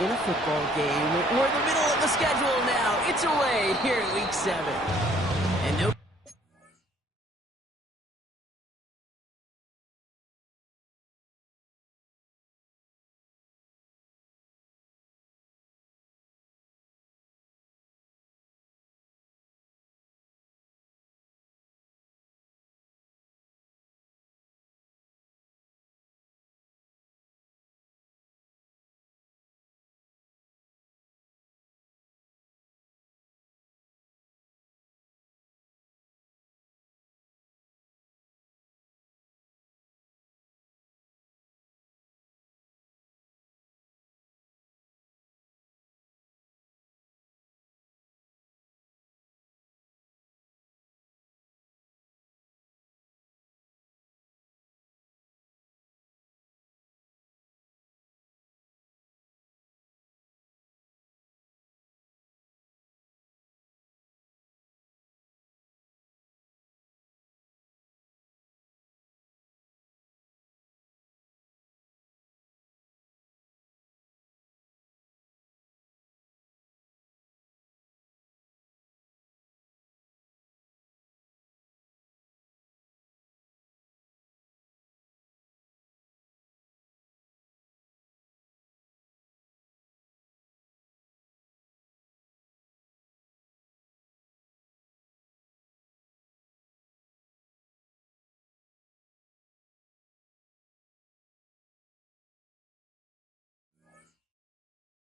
in a football game. We're in the middle of the schedule now. It's away here in Week 7. And no...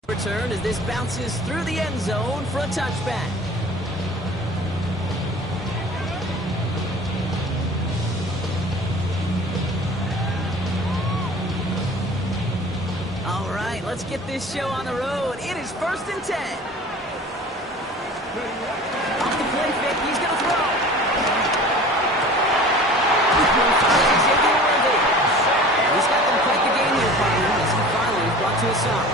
Return as this bounces through the end zone for a touchback. All right, let's get this show on the road. It is 1st and 10. Off the play fake, he's going to throw. Xavier Worthy. He's got them quite the game here, partner. As he finally is brought to a stop.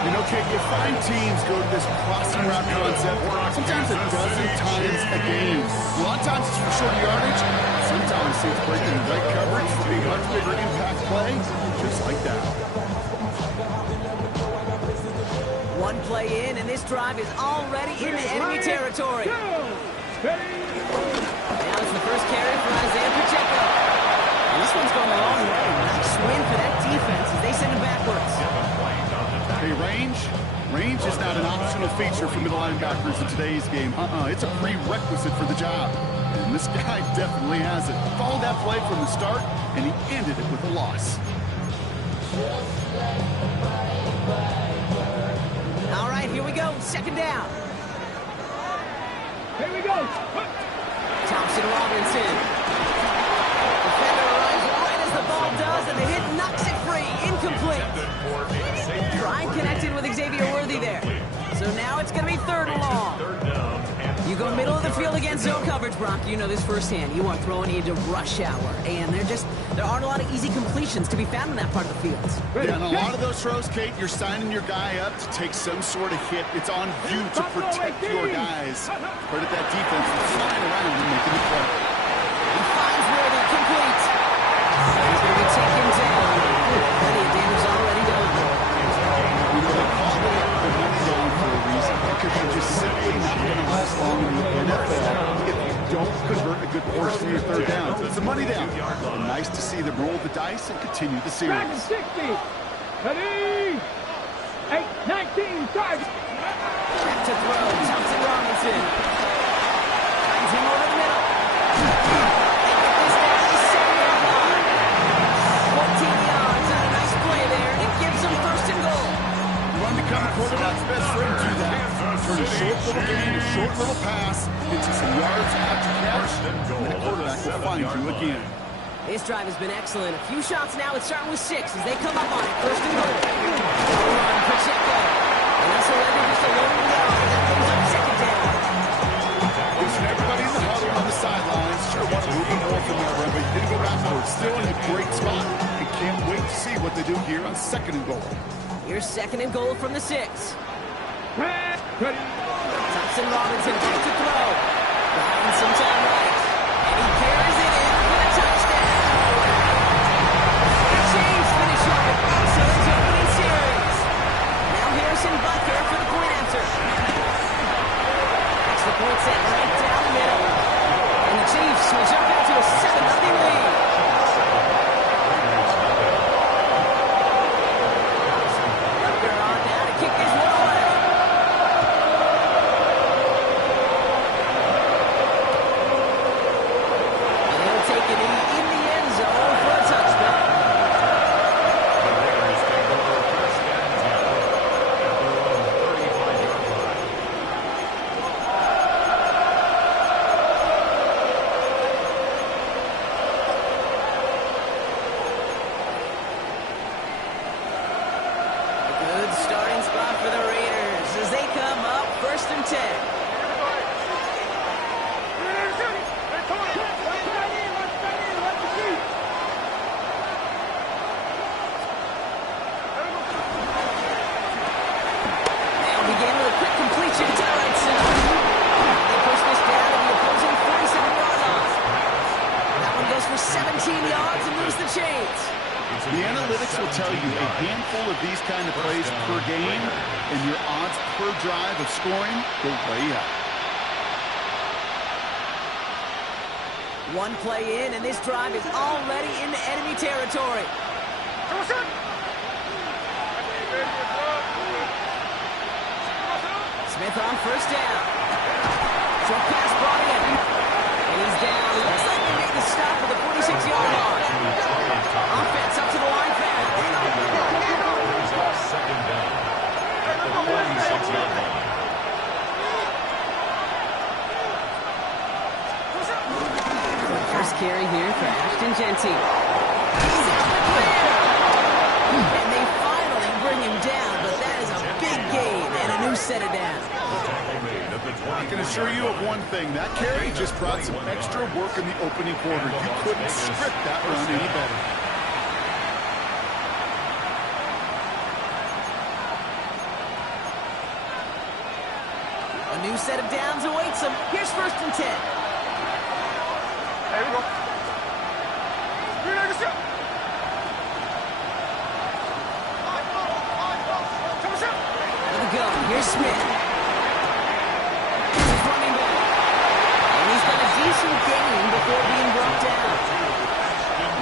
You know, Kate, you find teams go to this crossing route concept sometimes a dozen times a game. A lot of times it's for short yardage. Sometimes it's breaking the right coverage for a much bigger impact play, just like that. One play in, and this drive is already into enemy territory. Now it's the first carry for Isaiah Pacheco. And this one's going a long way. Nice win for that defense as they send him backwards. Hey, range is not an optional feature for middle linebackers in today's game. It's a prerequisite for the job. And this guy definitely has it. Followed that play from the start, and he ended it with a loss. All right, here we go. 2nd down. Here we go. Thompson Robinson. Defender arrives right as the ball does, and the hit knocks it free. Incomplete. Ryan connected with Xavier Worthy there. So now it's going to be 3rd and long. You go middle of the field against zone coverage, Brock. You know this firsthand. You are throwing into rush hour, and there aren't a lot of easy completions to be found in that part of the field. Yeah, and a lot of those throws, Kate, you're signing your guy up to take some sort of hit. It's on you to protect your guys. Part of that defense is flying around and making the play. He finds Worthy, complete. He's going to be taken down. Plenty of damage already done. You know, they call it the money down for a reason, because you're just simply not going to last long in the NFL if you don't convert a good portion of your 3rd down. So it's a money down. And nice to see them roll the dice and continue the series. 60. Ready. 8, 19, target. Back to throw. Thompson Robinson. Finds him over the middle. They get this down to 7-yard line. 14 yards on a nice play there, and it gives them 1st and goal. You want to become a quarterback's best friend, do that. Turn a short little gain, a short little pass into some yards after catch, and the quarterback will find you again. This drive has been excellent. A few shots now. It's starting with 6 as they come up on it. 1st and goal. Run, Pacheco. And that's 11 just a loading yard. That brings up 2nd down. Listen, everybody in the huddle on the sidelines sure want to move the ball from that run, but he didn't go backwards. Still in a great spot. And can't wait to see what they do here on 2nd and goal. Here's 2nd and goal from the 6. Ready. Thompson Robinson back to throw. Behind some time right. And he carries it in for the touchdown. James finish up. So it's opening series. The analytics will tell you a handful of these kind of plays per game, and your odds per drive of scoring go way up. One play in, and this drive is already into enemy territory. Smith on first down. Short pass brought in. And he's down. Looks like they made the stop at the 46-yard line. Offense up to the line fast. Second down at the 46-yard line. First carry here for Ashton Jeanty. He's out the clear. And they finally bring him down, but that is a big gain and a new set of downs. I can assure you of one thing. That carry just brought some extra work in the opening quarter. You couldn't script that run any better. A new set of downs awaits him. Here's first and 10. There we go. Here we go. Here's Smith. He's running back. And he's got a decent gain before being brought down.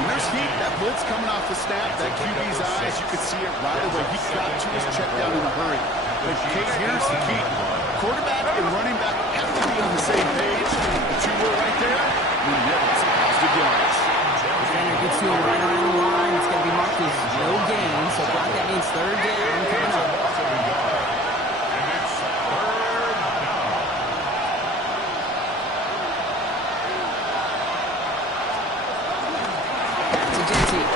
When there's heat, that blitz coming off the snap, that QB's eyes, you could see it right away. He got to his check down in a hurry. But Kate, here's the key. Quarterback and running back have to be on the same page. The two were right there. You never see positive yards. Defender gets to him right around the line. It's going to be marked as no gain. So Brock, that means third down coming up. Back to Jeanty.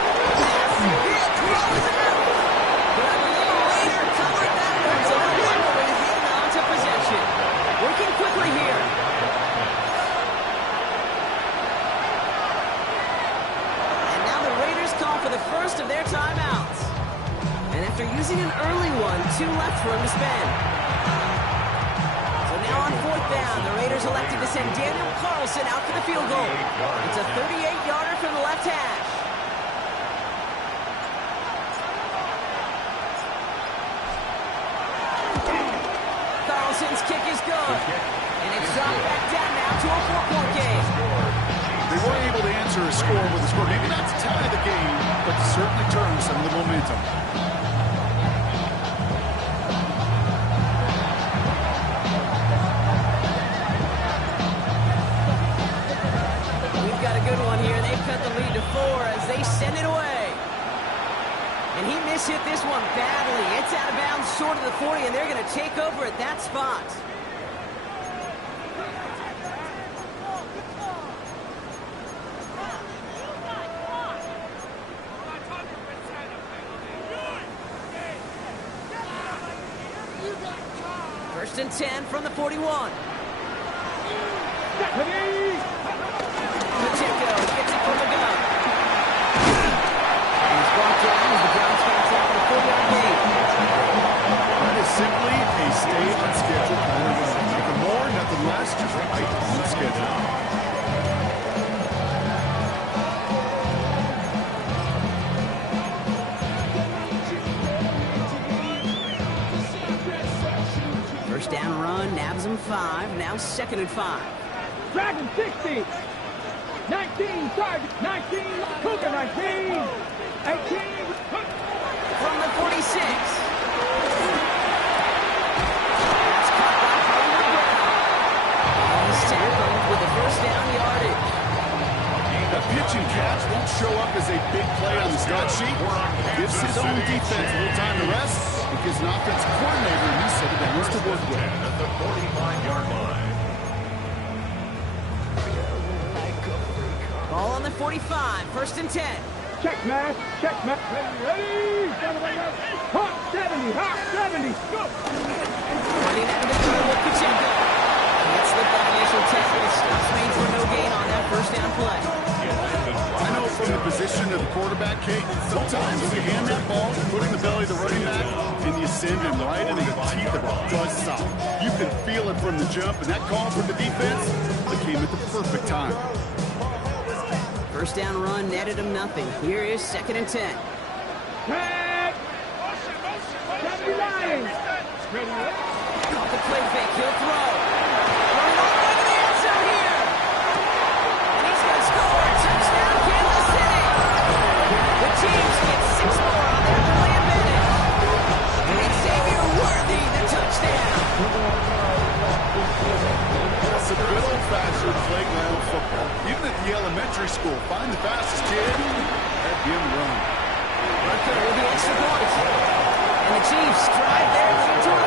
Working quickly here. And now the Raiders call for the first of their timeouts. And after using an early one, 2 left for him to spend. So now on fourth down, the Raiders elected to send Daniel Carlson out for the field goal. It's a 38-yarder from the left hash. Carlson's kick is good. And it's dropped back down now to a 4-point game. They weren't able to answer a score with a score. Maybe not to tie the game, but to certainly turn some of the momentum. We've got a good one here. They've cut the lead to 4 as they send it away. And he mishit this one badly. It's out of bounds short of the 40, and they're going to take over at that spot. First and 10 from the 41. Pacheco gets it from the gun. And he's brought down as the Browns fans tackle a 4-yard gain. That is simply a stay on schedule kind of run. Nothing more, nothing less, just right on schedule. First down run, nabs him 5, now second and 5. Dragon 60. 19, target 19, Cougar 19, 18. From the 46. That's caught by Hollywood Brown. He's tackled with the first down yardage. That pitch and catch won't show up as a big play on the stat sheet. Gives his own defense a little time to rest because an offensive coordinator, he said that wants to work with. At the 45-yard line. Ball on the 45, first and 10. Check, man. Check, man. Ready. Hot 70. Hot 70. Go. Running out of the field with Pacheco. Can't slip that initial tackle. Stops made for no gain on that first down play. I know from the position of the quarterback, Kate, sometimes you hand that ball, put it in the belly of the running back, and you send him right into the teeth of a buzzsaw. You can feel it from the jump, and that call from the defense, it came at the perfect time. First down run netted him nothing. Here is 2nd and 10. Tag! 79! Caught the play fake. He'll throw. Running all the way to the end zone here. And he's going to score. Touchdown, Kansas City. The Chiefs get 6 more on their early advantage. And Xavier Worthy, the touchdown. That's a good old-fashioned playground football. Even at the elementary school, find the fastest kid, and be in the run. Right there with the extra point. And the Chiefs drive their lead to 11.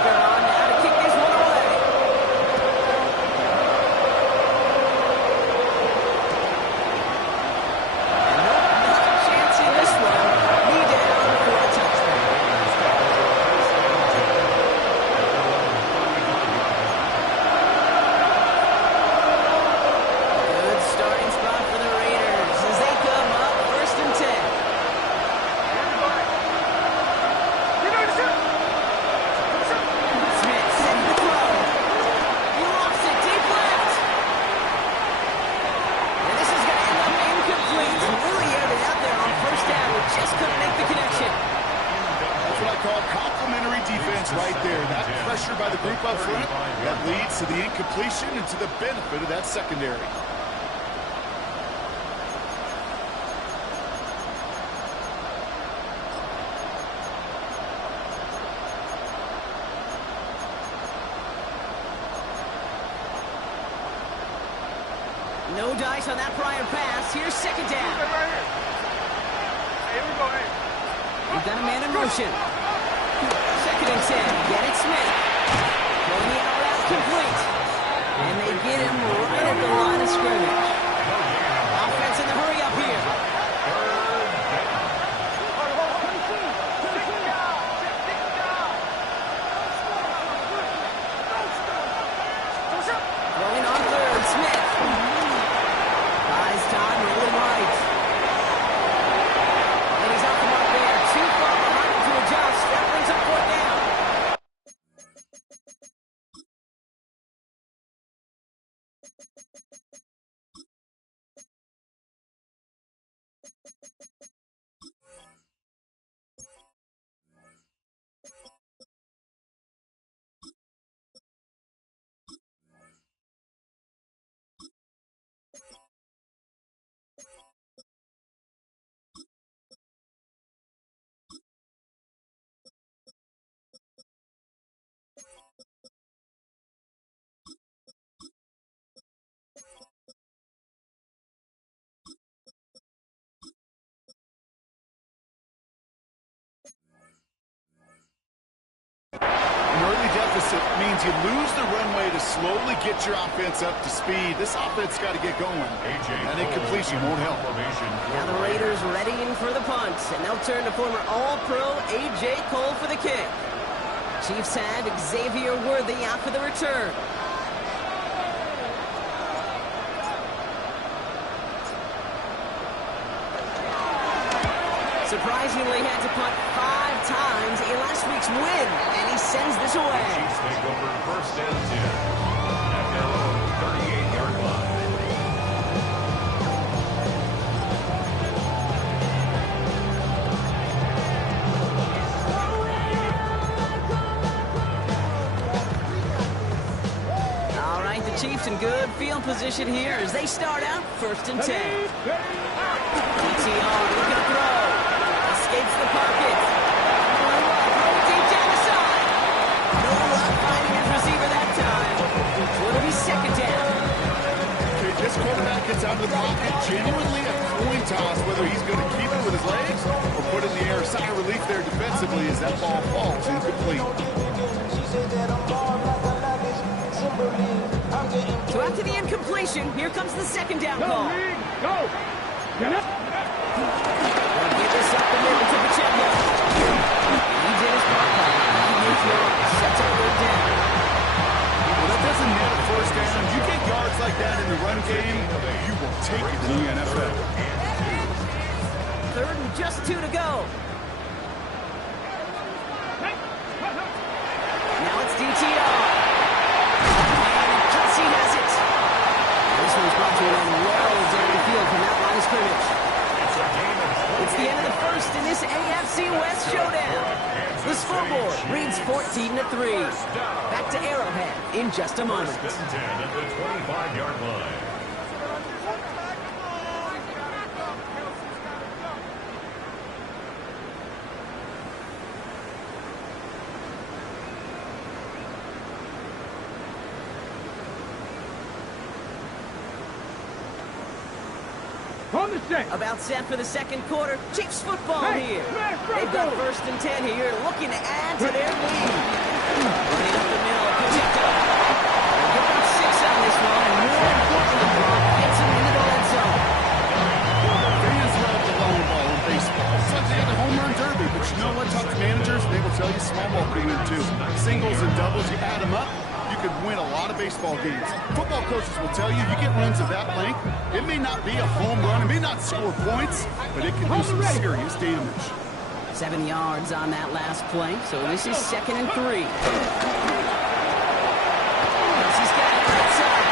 They're on now to kick this one away. And nope, not a chance in this one. Knee down for a touchdown. Good starting spot for the Raiders as they come up 1st and 10. Smith setting the throw. He lost it deep left. And this is going to end up incomplete. Really aired it out there on 1st down. We just couldn't make the connection. That's what I call complementary defense right there. That pressure by the group up front, that leads to the incompletion and to the benefit of that secondary. No dice on that prior pass. Here's 2nd down. We've got a man in motion. 2nd and 10. Get it, Smith. Throwing the out route complete. And they get him right at the line of scrimmage. Offense in the hurry up here. Throwing on 3rd, Smith. Buys time, rolling right. And he's off the mark there. Too far behind him to adjust. That brings up 4th down. An early deficit means you lose the runway to slowly get your offense up to speed. This offense got to get going. That incompletion won't help. Now the Raiders readying for the punt, and they'll turn to former All-Pro A.J. Cole for the kick. Chiefs have Xavier Worthy out for the return. Surprisingly had to punt 5 times in last week's win, and he sends this away. Chiefs take over 1st and 10 at their own 38-yard line. All right, the Chiefs in good field position here as they start out 1st and 10. PTR looking to throw. Escapes the pocket. Throwing deep down the side. No luck finding his receiver that time. So it'll be 2nd down. Okay, this quarterback gets out of the pocket, genuinely a coin toss, whether he's going to keep it with his legs or put it in the air. Sigh of relief there defensively as that ball falls incomplete. So after the incompletion, here comes the 2nd down call. Go! Get up! They'll get this up the middle to Pacheco. He did his part. Sets up 3rd down. Well, that doesn't net a 1st down. You get yards like that in the run game, you will take it in the NFL. 3rd and just 2 to go. this AFC West showdown. The scoreboard reads 14-3. Back to Arrowhead in just a moment. First and 10 at the 25-yard line. On the set. About set for the second quarter. Chiefs football Hey, here. smash, They've got Broncos. 1st and 10 here, looking to add to their lead. Running up the middle, Pacheco. They'll get about 6 on this one, and more importantly, Brock gets him into the red zone. Fans love the long ball in baseball. It's like they got the home run derby, but you know what? Talk to managers, and they will tell you small ball can win too. Singles and doubles, you add them up, you could win a lot of baseball games. Football coaches will tell you, you get runs of that length, it may not be a home run, it may not score points, but it can do some serious damage. 7 yards on that last play, so this is 2nd and 3. He's got it right side.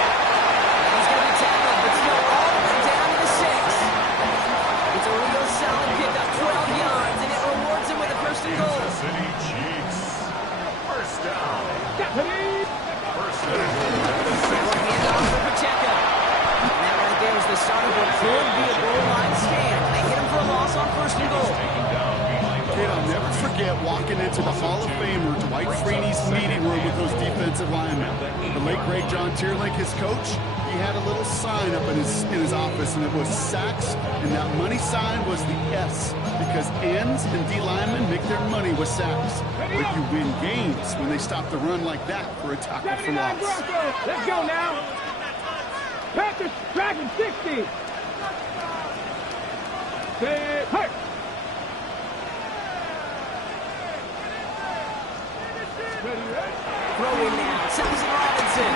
He's going to be tackled, but still all the way down to the 6. It's a real solid pickup, 12 yards, and it rewards him with a 1st and goal. Kansas City Chiefs. First down. Deputy. First and goal. Hand off for Pacheco. And that right there is the start of what could be a goal line stand. They hit him for a loss on 1st and goal. Kid, I'll never forget walking into the Hall of Famer Dwight Freeney's meeting room with those defensive linemen. The late great John Tierlink, his coach, he had a little sign up in his office, and it was sacks, and that money sign was the S, because ends and D linemen make their money with sacks. But you win games when they stop the run like that for a tackle for 79 loss. Broncos. Let's go now. Panthers tracking 60. Say, hurt. Ready, ready. Throwing now. Thompson Robinson.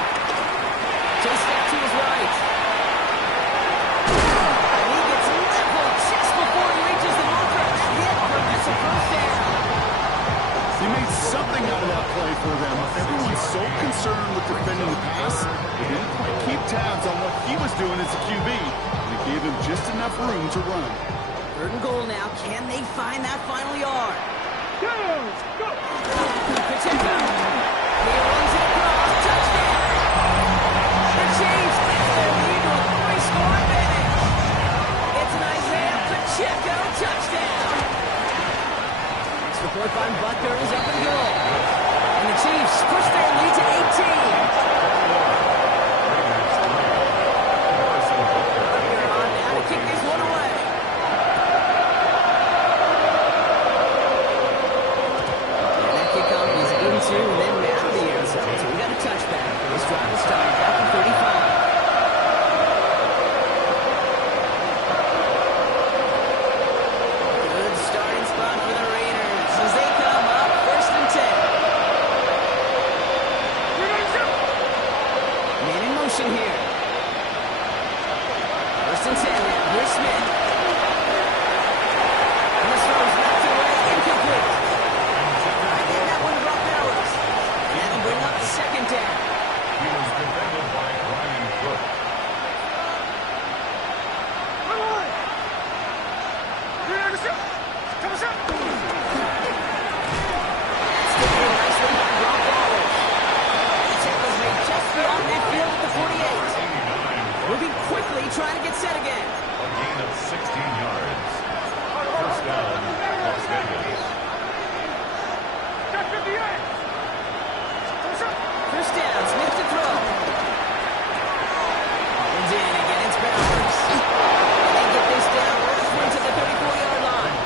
Chase that to his right. And he gets leveled just before he reaches the marker. That hit from that's a 1st down. He made something out of that play for them. Everyone's so concerned with defending the pass, they didn't quite keep tabs on what he was doing as a QB. They gave him just enough room to run. 3rd and goal now. Can they find that final yard? Go. Pacheco. He runs it across. Touchdown. The Chiefs get their lead to a 3-score advantage. It's an Isaiah Pacheco touchdown. It's the fourth by Butker is up and goal. And the Chiefs push their lead to 18. They're on now to kick this one away. And that kickoff is into and then out of the end zone. So we got a touchback. This drive will start at the 35. Good starting spot for the Raiders as they come up 1st and 10. Man in motion here. 1st and 10 now. Here's Smith. And this throws knocked away. Incomplete. I think that one dropped Ellis. And that'll bring up 2nd down. He was defended by Brian Cook. Taken nicely by Brock Bowers. Pacheco's made just beyond midfield at the 48. Moving quickly, trying to get set again. A gain of 16 yards. First down, Las Vegas. First down, Smith to throw. Holds in again, it's Bowers. And they get this down roughly to the 34-yard line.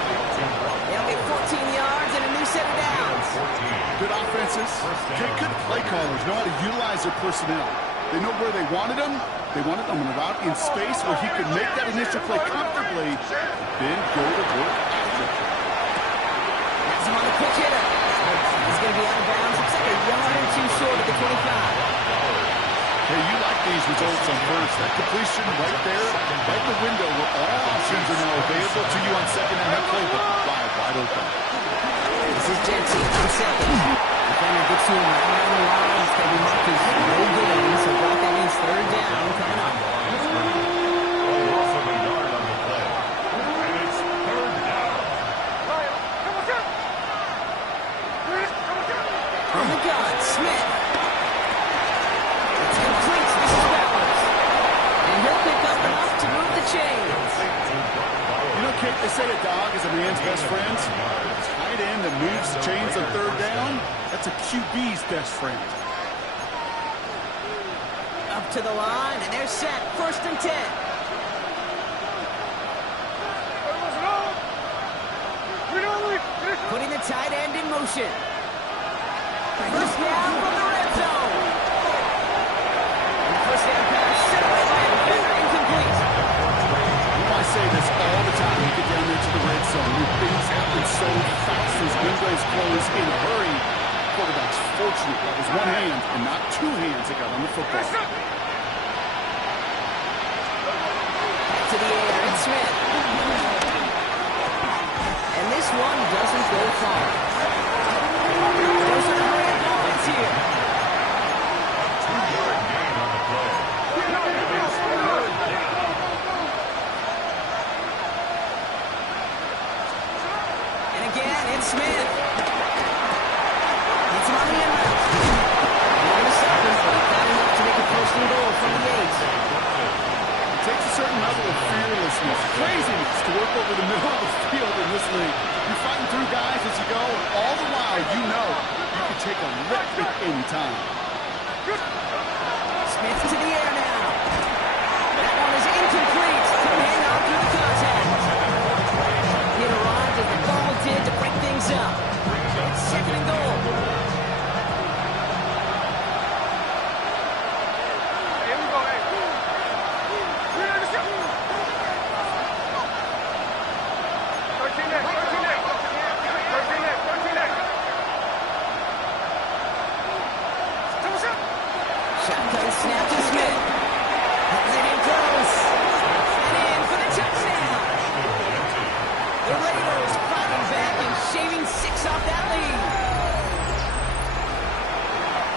They'll get 14 yards and a new set of downs. Good offenses, good play callers, know how to utilize their personnel. They know where they wanted them. They wanted them on a route in space where he could make that initial play comfortably, then go to work after. Has him on the quick hitter. He's going to be out of bounds. Looks like a yard or two short of the 25. Hey, you like these results on first. That completion right there, right in the window where all options are now available to you on second and that playbook wide open. This is Jensen on 2nd. Defender gets to him right around the line. It's going to be marked as no good. So Brock, that means 3rd down coming up. A loss of a yard on the play. And it's 3rd down. say a dog is a man's best friend? Tight end that moves chains on third down, that's a QB's best friend. Up to the line, and they're set. 1st and 10. Putting the tight end in motion. 1st down from the red zone. And the 1st down pass set away by a defender, incomplete. I say this all the time. You get down there to the red zone. Things happen so fast as windows close in a hurry. Quarterback's fortunate that was one hand and not two hands that got on the football. Back to the air, it's Smith. And this one doesn't go far. Those are the hurry-up moments here. 2-yard gain on the play. It is 3rd down. And again, it's Smith. It's him on the inround. Not a second, but not enough to make a 1st and goal from the 8. It takes a certain level of fearlessness, craziness to work over the middle of the field in this league. You're fighting through guys as you go, and all the while you know you can take a rip at any time. Smith to the air now. That one is incomplete. Couldn't hang on through the contact. It arrived as the ball did to break things up. It's 2nd and goal. Shotgun snap to Smith. Has it in close. And in for the touchdown. The Raiders fighting back and shaving 6 off that lead.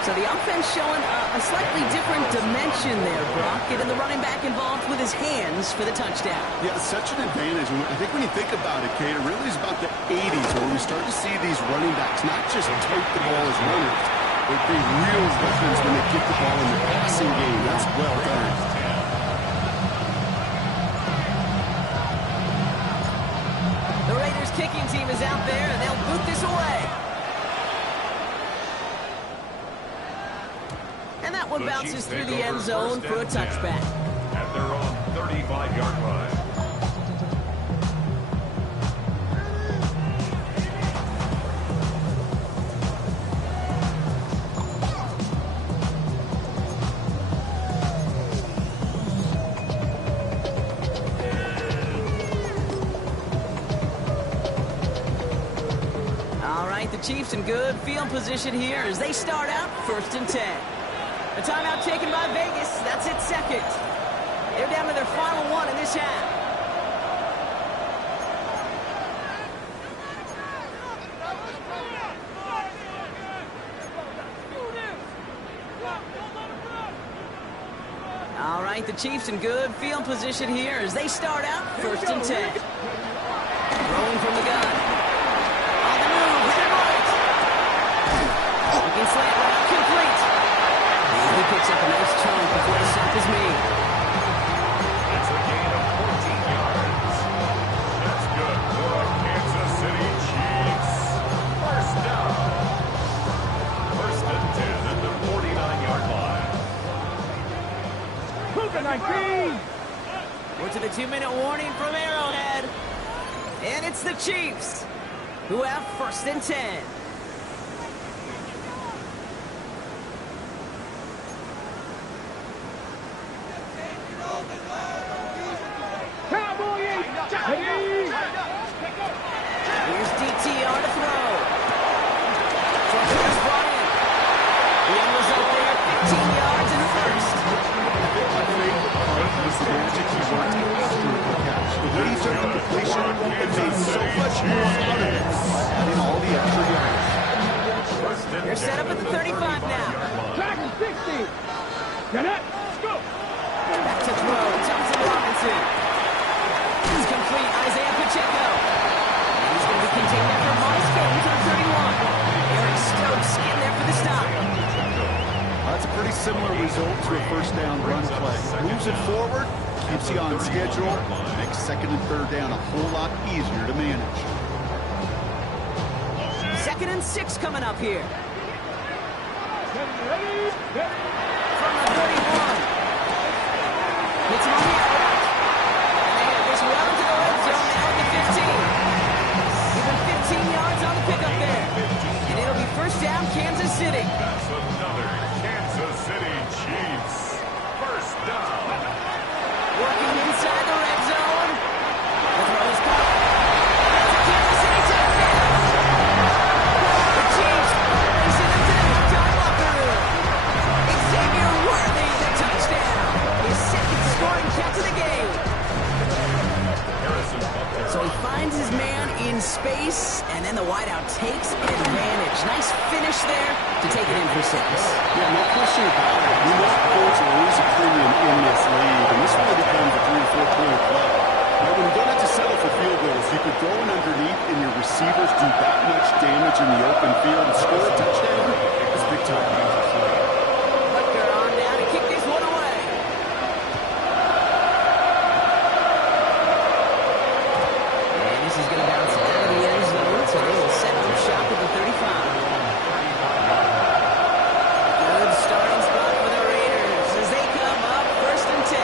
So the offense showing a slightly different dimension there, Brock. Getting the running back involved with his hands for the touchdown. Yeah, it's such an advantage. I think when you think about it, Kate, it really is about the 80s where we start to see these running backs not just tote the ball as runners, but be real weapons when they get the ball in the passing game. That's well done. The Raiders kicking team is out there, and they'll boot this away. And that one bounces through the end zone for a touchback. At their own 35-yard line. All right, the Chiefs in good field position here as they start out 1st and 10. A timeout taken by Vegas. That's its 2nd. They're down to their final one in this half. All right, the Chiefs in good field position here as they start out 1st and 10. Rolling from the gun. On the move, hit it right. Looking slant route, complete. He picks up a nice chunk before the sack is made. It's a gain of 14 yards. That's good for the Kansas City Chiefs. 1st down. 1st and 10 at the 49-yard line. We're to the 2-minute warning from Arrowhead. And it's the Chiefs who have 1st and 10. Here's DTR to throw. Here's brought in. The end result there, 15 yards in the 1st. My favorite part was the magic he worked after the catch. The way he took the completion and made so much more out of it by adding all the extra yards. They're set up at the 35 now. Track 60. Get it. Let's go. Back to throw. Thompson Robinson. It's complete. Isaiah Pacheco. And he's going to be contained after a modest gain to the 31. Eric Stokes in there for the stop. That's a pretty similar result to a first down run play. Moves it forward, keeps you on schedule, makes second and third down a whole lot easier to manage. 2nd and 6 coming up here. Ready? From the 31. Hits him on the outright. And they hit this round to the red zone now at the 15. Even 15 yards on the pickup there. And it'll be first down, Kansas City. That's another Kansas City Chiefs. First down. Working inside the red zone. The throw is caught. That's a Kansas City touchdown. The Chiefs racing into the halftime locker room. Xavier Worthy, the touchdown. His second scoring catch of the game. So he finds his man in space, and then the wideout takes advantage. Nice finish there to take it in for 6. Yeah, no question about it. You know points are always a premium in this league, and this really becomes a 3 or 4 point play. Now, when you don't have to settle for field goals, you could throw it underneath, and your receivers do that much damage in the open field and score a touchdown. It's big time. Butker on down to kick this one away. And this is going to bounce out of the end zone, so they will set up shop at the 35. Good starting spot for the Raiders as they come up 1st and 10.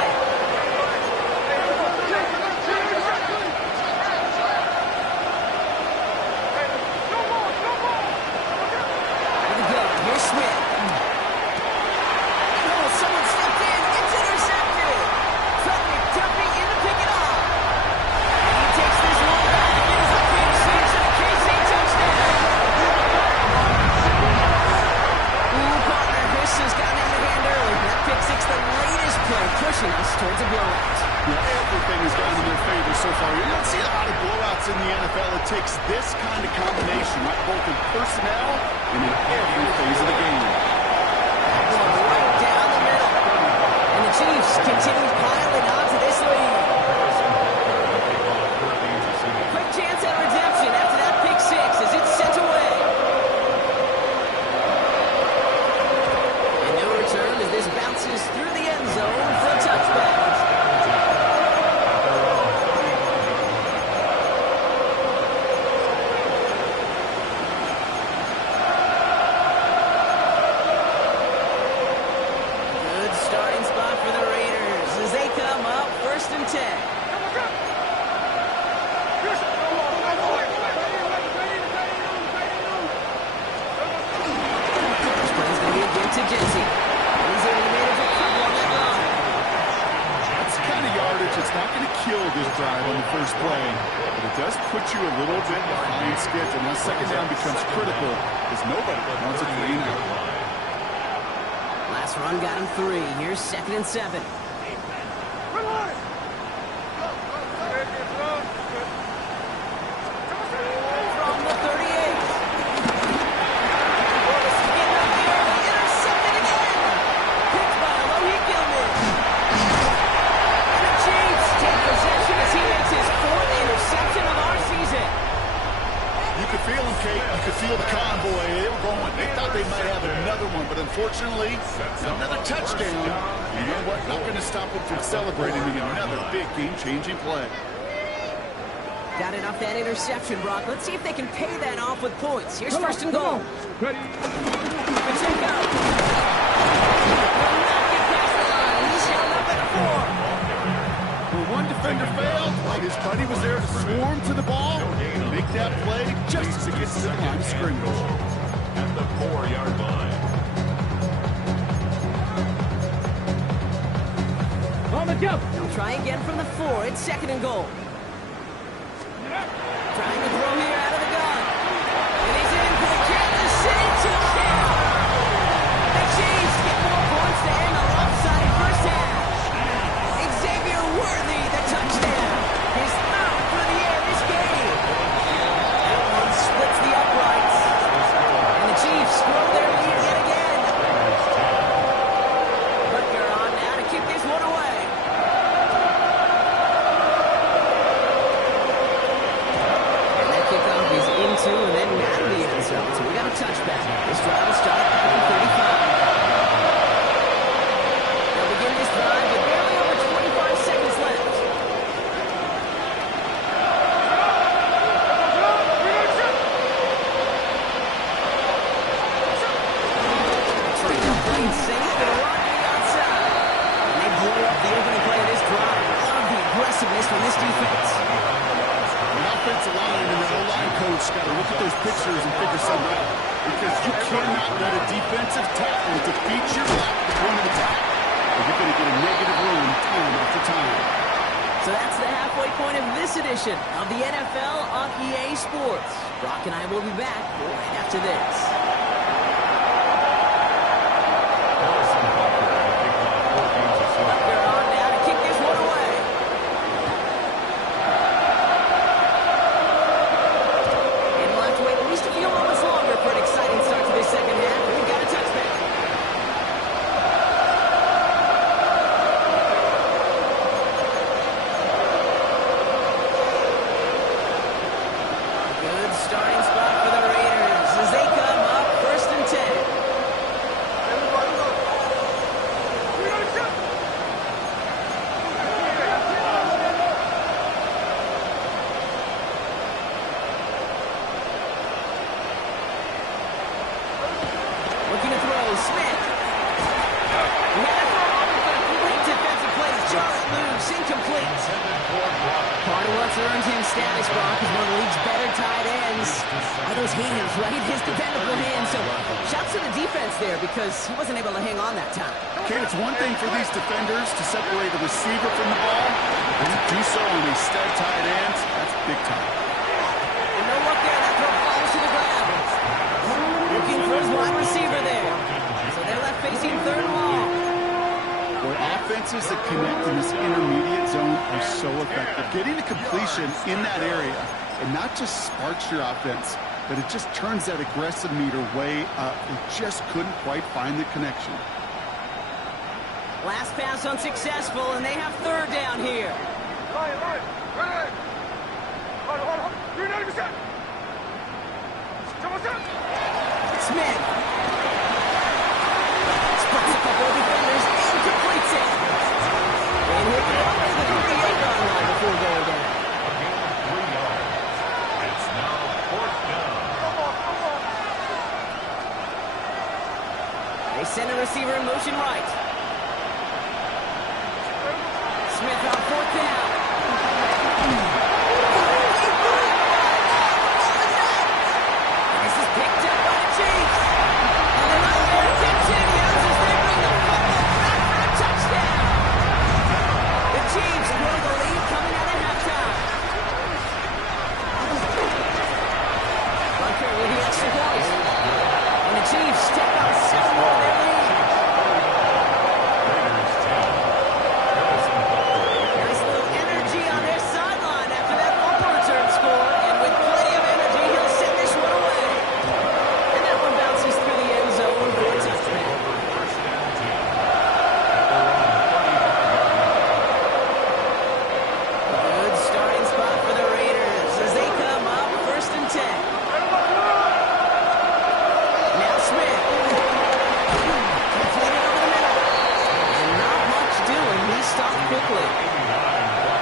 With the gun, here's Smith. Oh, someone stepped in. It's intercepted. Trent McDuffie in to pick it off. And he takes this one back. It is a big 6 and a KC touchdown. Ooh, partner, this has gotten out of hand early. That pick 6, the latest play, pushing us towards a blowout. Yeah, everything has gone in their favor so far. You don't see a lot of blowouts in the NFL. It takes this kind of combination, right? Both in personnel and in every phase of the game. Right down the middle. And the Chiefs continue piling on to this lead. Quick chance at redemption after that pick 6 as it's sent away. And no return as this bounces through the end zone for a touchback. Good starting spot for the Raiders as they come up 1st and 10. This play's going to be again to Jesse. He's able to manage a couple on that line. That's the kind of yardage that's not going to kill this drive on the first play, but it does put you a little bit behind schedule. Once second down becomes critical, because nobody wants a 3 and out. Last run got him 3. Here's 2nd and 7. From the 38. This is getting up here. Intercepted again. Picked by Alohi Gilman. And the Chiefs take possession as he makes his 4th interception of our season. You could feel them, Kate. You could feel the convoy. They were going. They thought they might have another one, but unfortunately, another touchdown. You know what? Not going to stop them from celebrating another big game-changing play. Got it off that interception, Brock. Let's see if they can pay that off with points. Here's 1st and goal. Ready? Pacheco. Will not get past the line. He's held up at the 4. When one defender failed, his buddy was there to swarm to the ball and make that play just as it gets to the line of scrimmage. At the 4-yard line. On the jump. They'll try again from the 4. It's 2nd and goal. Trying to throw here out of the gun. And he's in for the Kansas City touchdown. The Chiefs get more points to end the lopsided first half. Xavier Worthy, the touchdown. His 3rd for the year this game. That one splits the uprights. And the Chiefs grow their lead yet again. Butker on now to kick this one away. And pictures and figure something out. Because you cannot let a defensive tackle defeat your left point of attack. Or you're going to get a negative run time after time. So that's the halfway point of this edition of the NFL on EA Sports. Brock and I will be back right after this. They're on now to kick this one away. And we'll have to wait at least a few moments longer for an exciting start to this second half. We've got a touchback. Good starting spot for the Raiders as they come up 1st and 10. Looking to throw, Smith. He had a throw open, but a great defensive play. Just loose, incomplete. Part of what's earned him status, Brock, is one of the league's better tight ends. Are those hands, right? His dependable hands. So, shouts to the defense there because he wasn't able to hang on that time. Okay, it's one thing for these defenders to separate a receiver from the ball, but to do so on these stud tight ends, that's big time. And no look there, that throw falls to the ground. Looking for his wide receiver there. So they're left facing 3rd and long. Where offenses that connect in this intermediate zone are so effective. Getting the completion in that area, it not just sparks your offense, but it just turns that aggressive meter way up. They just couldn't quite find the connection. Last pass unsuccessful, and they have 3rd down here. Smith. Spots a couple of defenders and completes it. And he'll be off to the 3-yard line before going down. It's now 4th down. They send a receiver in motion right. Smith on 4th down. This is picked up by the Chiefs. And the nightmare continues as they bring the football back for a touchdown. The Chiefs grow the lead coming out of halftime. Bunker with the extra point. And the Chiefs step out 7 more their lead. Nice little energy on their sideline after that bumper return score. And with plenty of energy, he'll send this one away. And that one bounces through the end zone for a touchdown. Good starting spot for the Raiders as they come up 1st and 10. Now Smith. Completed over the middle. And not much doing. He's stopped quickly.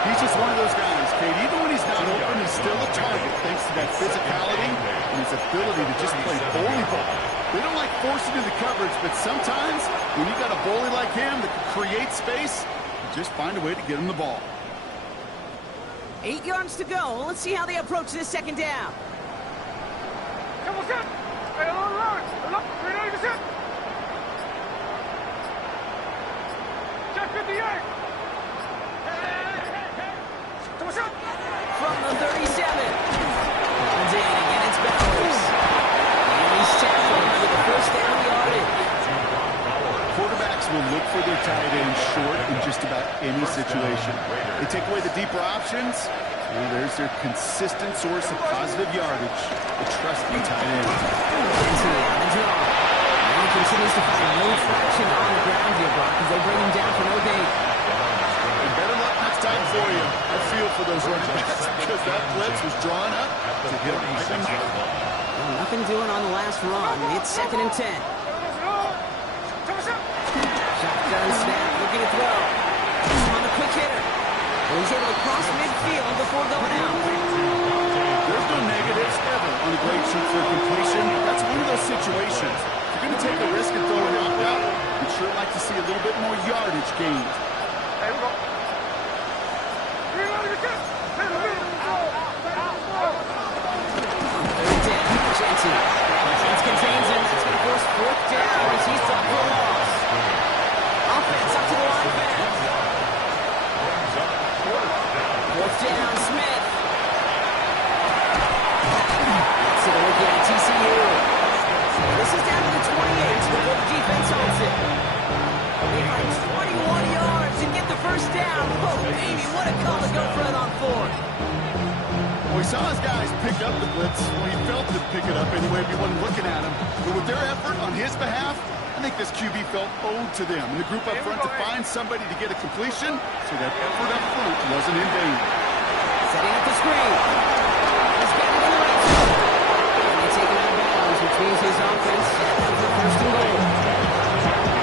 He's just one of those guys, Kate. Even when he's not open, he's still a target thanks to that physicality and his ability to just play bully ball. They don't like forcing into the coverage, but sometimes when you got a bully like him that can create space, you just find a way to get him the ball. 8 yards to go. Let's see how they approach this 2nd down. From the 37. Runs in again, it's Bowers. And he's tackled for the 1st down yardage. Quarterbacks will look for their tight end short in just about any situation. They take away the deeper options, and there's their consistent source of positive yardage, the trusty tight end. Into the draw. And he continues to find no traction on the ground here, Brock, as they bring him down for no gain. And better luck next time for you. I feel for those running backs because that blitz was drawn up to hit right in the middle. Well, nothing doing on the last run. It's 2nd and 10. Shotgun snap, looking to throw. On the quick hitter. And he's able to cross midfield before going out. There's no negatives ever on a great shoot for completion. That's one of those situations. If you're going to take a risk and throw an out, you'd sure like to see a little bit more yardage gained. Jensen. Defense contains him. That's going to force fourth down as he's thought for a loss. Offense up to the line, fans. Fourth down, Smith. So they're looking at TCU. This is down to the 28 before the defense holds it. They find 21 yards and get the first down. Oh, baby, what a call to go for it on fourth. Well, we saw his guys pick up the blitz. Well, he felt to pick it up anyway if he wasn't looking at him. But with their effort on his behalf, I think this QB felt owed to them. And the group up front to find somebody to get a completion, so that effort up front wasn't in vain. Setting up the screen. He's got it in the right zone. And they take it out of bounds, which means his offense set up for first and goal.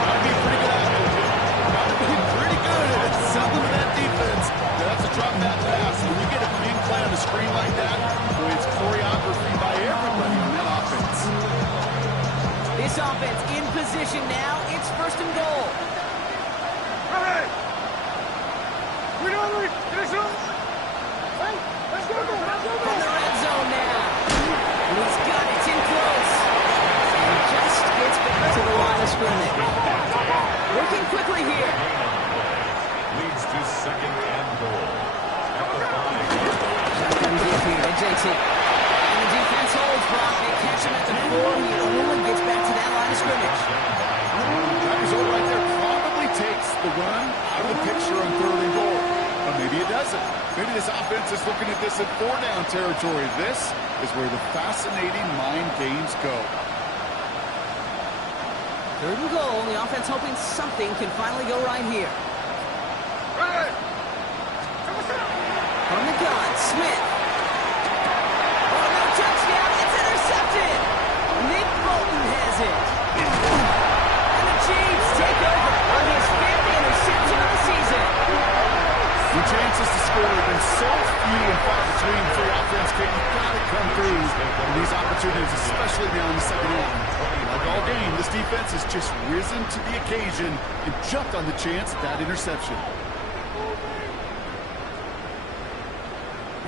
Might be pretty good at it. Might be pretty good at selling that defense. They have to drop that pass. When you get a big play on the screen like that, boy, it's choreography by everybody on that offense. This offense in position now. It's first and goal. All right. We don't leave. Finish up. Hey, let's go. From the red zone now. And he's got it. It's in close. And just gets back to the line of scrimmage. Working quickly here. Leads to second and goal. At the 5. Shotgun deep here. They takes it. And the defense holds Brock. They catch him at the 4. He only gets back to that line of scrimmage. That result right there probably takes the run out of the picture on third and goal. But maybe it doesn't. Maybe this offense is looking at this in four-down territory. This is where the fascinating mind games go. Third and goal. The offense hoping something can finally go right here. From the gun, Smith. Oh, no touchdown. It's intercepted. Nick Bolton has it. And the Chiefs take over on his 5th interception of the season. The chances to score have been so few and far between for the offense. You've got to come through in these opportunities, especially now in the second half. Like all game, this defense has just risen to the occasion and jumped on the chance of that interception.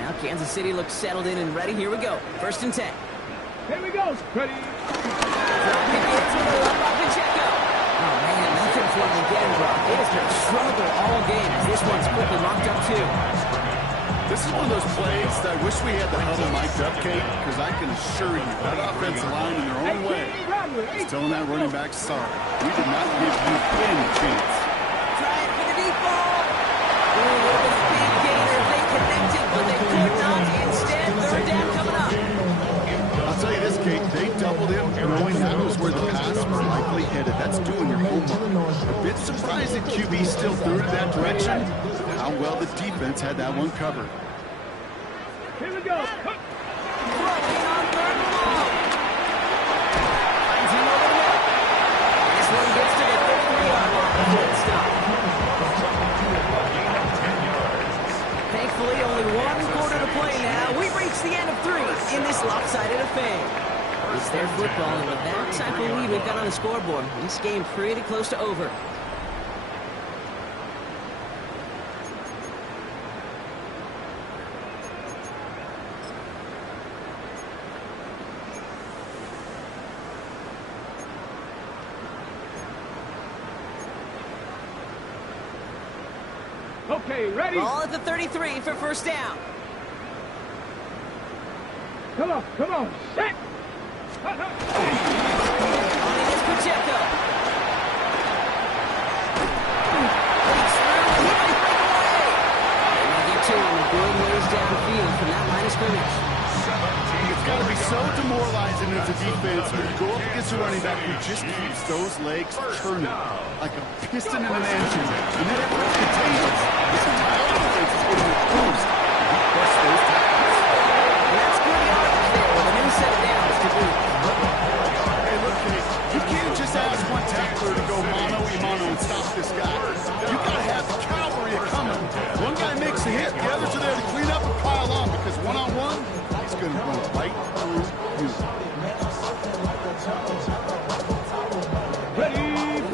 Now Kansas City looks settled in and ready. Here we go. First and 10. Here we go. Ready. Pacheco. Oh, man, nothing for him again, Brock. It has been a struggle all game. This one's quickly locked up, too. This is one of those plays that I wish we had the huddle mic'd up, Kate, because I can assure you that offensive line in their own way is telling that running back, sorry, we did not give you any chance. Try it for the deep ball. Oh, a little bit of big gainer. They connected, but they could not. Instead, third down coming up. I'll tell you this, Kate, they doubled him knowing that was where the pass was likely headed. That's doing your homework. A bit surprised that QB still threw it that direction, but how well the defense had that one covered. Here we go. Throwing on third and long. Finds him over the middle. This one gets to the 33-yard line before it stops. Thankfully, only one quarter to play now. We've reached the end of 3 in this lopsided affair. It's their football, and with that type of lead we've got on the scoreboard, this game pretty close to over. Okay, ready. Ball at the 33 for first down. Come on. Set. On it is Pacheco. Breaks through, and he might break away. And they get to him a good ways downfield from that line of scrimmage. It's got to be so demoralizing as a defense when you go up against a running back who just keeps those legs turning like a piston in an engine. And then everyone contagious. This entire offense is getting a boost. He crushed those tackles. And that's good yardage there with a new set of downs to boot. Hey, look, Kate, you can't just ask one tackler to go mano-a-mano and stop this guy. You got to have the cavalry coming. One guy makes a hit, the others are there to clean up and pile on, because one-on-one, he's going to run right through you. Ready.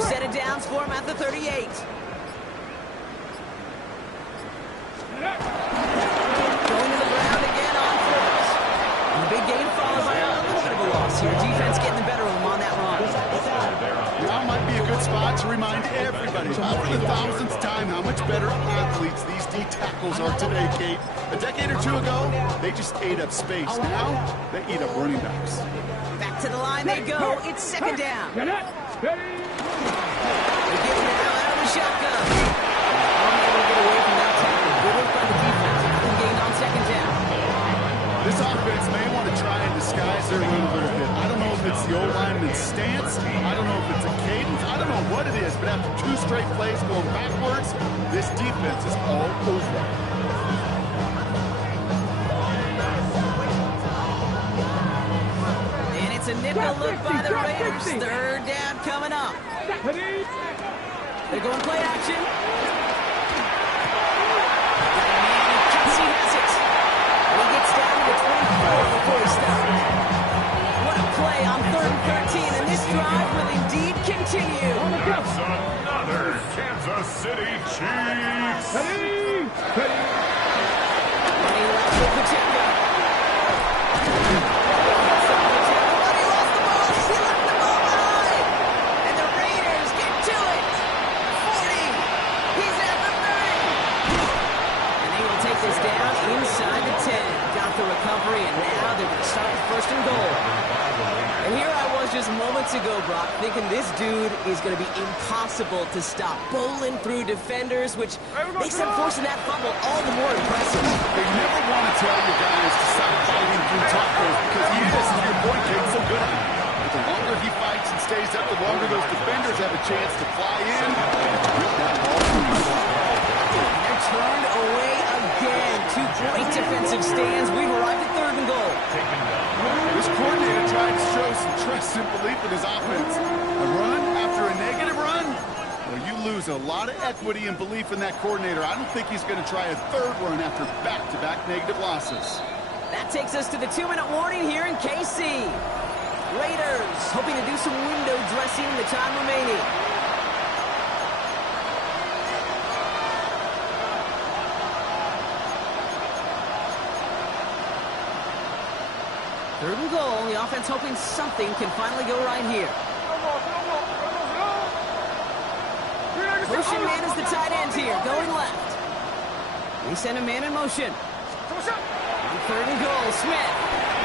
Set of downs for him at the 38. Going to the ground again on fourth. And the big gain followed by a little bit of a loss. Out for the thousandth time, how much better athletes these D tackles are today, Kate. A decade or two ago, they just ate up space. Now, they eat up running backs. Back to the line they go. It's second down. They get it now out of the shotgun. Unable to get away from that tackle. Good work by the defense. Nothing gained on second down. This offense may want to try and disguise their run a little bit. I don't know if it's the old lineman's stance. I don't know if it's a cadence. I don't know what it is, but after 2 straight plays going backwards, this defense is all over. And it's a nickel look by the Raiders. Third down coming up. They're going play action. Kelsey has it. He gets down to the 24 before he stops. What a play on 3rd and 13, and this drive will indeed continue. It's another Kansas City Chiefs. Running left with Pacheco. He lost the ball. He left the ball behind. And the Raiders get to it. 40. He's at the 30. And they will take this down inside the 10. Got the recovery, and now they're going to start with 1st and goal. And here I was just moments ago, Brock, thinking this dude is going to be impossible to stop. Bowling through defenders, which makes them forcing that fumble all the more impressive. They never want to tell you guys to stop fighting through tackles because he is, to your point, Kate, so good at it. But the longer he fights and stays up, the longer those defenders have a chance to fly in and rip that ball through. They're turned away again. 2 great defensive stands. We've arrived at 3rd and goal. This coordinator tried to show some trust and belief in his offense. A run after a negative run? Well, you lose a lot of equity and belief in that coordinator. I don't think he's going to try a 3rd run after back-to-back negative losses. That takes us to the 2-minute warning here in KC. Raiders hoping to do some window dressing in the time remaining. Third and goal. The offense hoping something can finally go right here. Motion man is the tight end here, going left. They send a man in motion. On 3rd and goal, Smith.